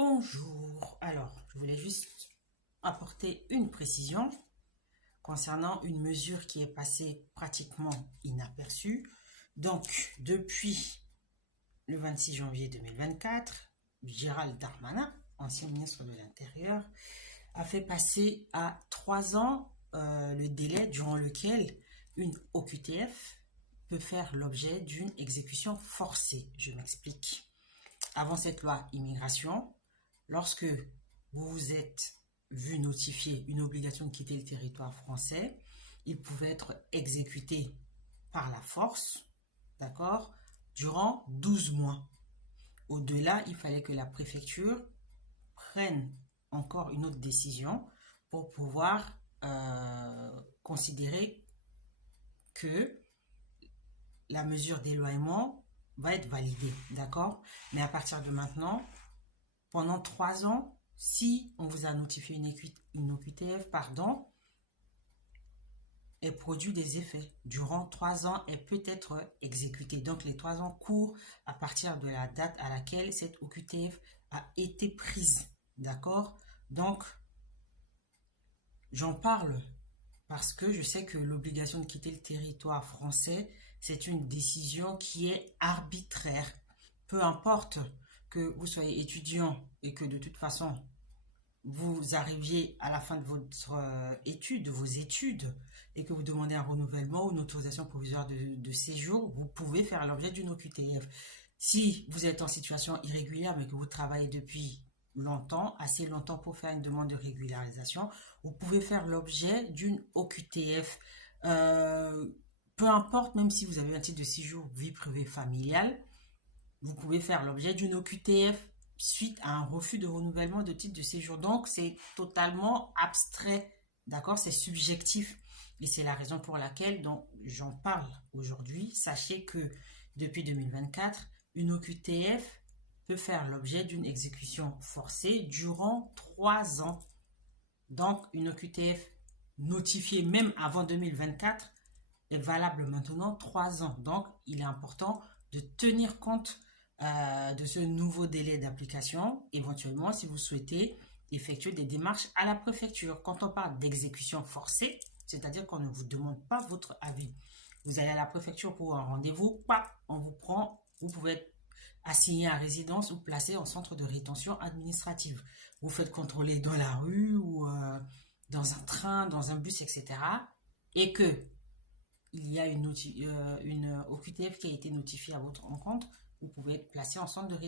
Bonjour. Alors, je voulais juste apporter une précision concernant une mesure qui est passée pratiquement inaperçue. Donc, depuis le 26 janvier 2024, Gérald Darmanin, ancien ministre de l'Intérieur, a fait passer à 3 ans le délai durant lequel une OQTF peut faire l'objet d'une exécution forcée. Je m'explique. Avant cette loi immigration, lorsque vous vous êtes vu notifier une obligation de quitter le territoire français, il pouvait être exécuté par la force, d'accord, durant 12 mois. Au-delà, il fallait que la préfecture prenne encore une autre décision pour pouvoir considérer que la mesure d'éloignement va être validée, d'accord? Mais à partir de maintenant, pendant 3 ans, si on vous a notifié une OQTF, elle produit des effets. Durant 3 ans, elle peut être exécutée. Donc, les 3 ans courent à partir de la date à laquelle cette OQTF a été prise. D'accord? Donc, j'en parle parce que je sais que l'obligation de quitter le territoire français, c'est une décision qui est arbitraire. Peu importe que vous soyez étudiant et que de toute façon, vous arriviez à la fin de vos études, et que vous demandez un renouvellement ou une autorisation provisoire de séjour, vous pouvez faire l'objet d'une OQTF. Si vous êtes en situation irrégulière, mais que vous travaillez depuis longtemps, assez longtemps pour faire une demande de régularisation, vous pouvez faire l'objet d'une OQTF. Peu importe, même si vous avez un titre de séjour vie privée familiale, vous pouvez faire l'objet d'une OQTF suite à un refus de renouvellement de titre de séjour. Donc, c'est totalement abstrait, d'accord? C'est subjectif. Et c'est la raison pour laquelle j'en parle aujourd'hui. Sachez que depuis 2024, une OQTF peut faire l'objet d'une exécution forcée durant 3 ans. Donc, une OQTF notifiée même avant 2024 est valable maintenant 3 ans. Donc, il est important de tenir compte de ce nouveau délai d'application, éventuellement si vous souhaitez effectuer des démarches à la préfecture. Quand on parle d'exécution forcée, c'est-à-dire qu'on ne vous demande pas votre avis. Vous allez à la préfecture pour un rendez-vous, on vous prend, vous pouvez être assigné à résidence ou placé en centre de rétention administrative. Vous faites contrôler dans la rue ou dans un train, dans un bus, etc. Et que il y a une OQTF qui a été notifiée à votre encontre, vous pouvez être placé en centre de rétention.